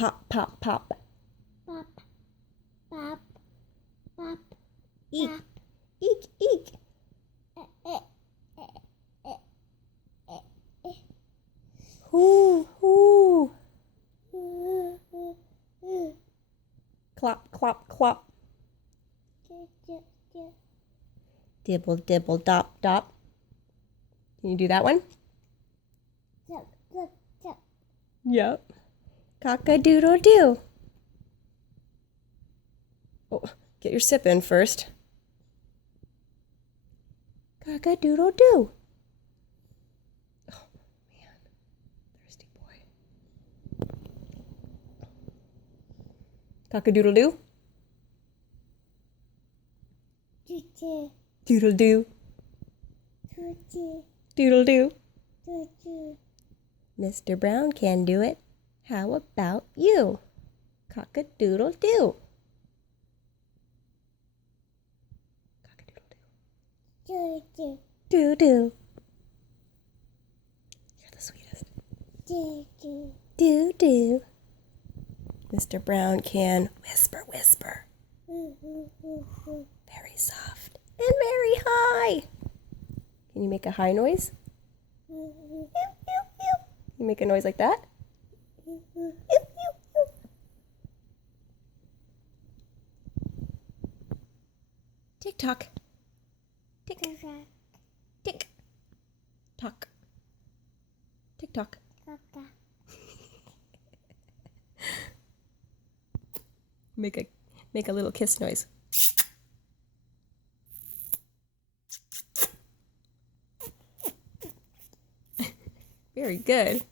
Pop, pop, pop. Pop, pop, pop. Eek, eek, eek. Hoo, hoo. Clop, clop, clop. Dibble, dibble, dop, dop. Can you do that one? Yep. Cock-a-doodle-doo. Oh, get your sip in first. Cock-a-doodle-doo. Oh, man. Thirsty boy. Cock-a-doodle-doo. Doodle-doo. Doodle-doo. Mr. Brown can do it. How about you? Cock-a-doodle-doo. Cock-a-doodle-doo. Doo-doo. You're the sweetest. Doo-doo. Mr. Brown can whisper, whisper. Very soft and very high. Can you make a high noise? You make a noise like that? Tick tock. Tick. Tick. Tock. Tick tock. Make a little kiss noise. Very good.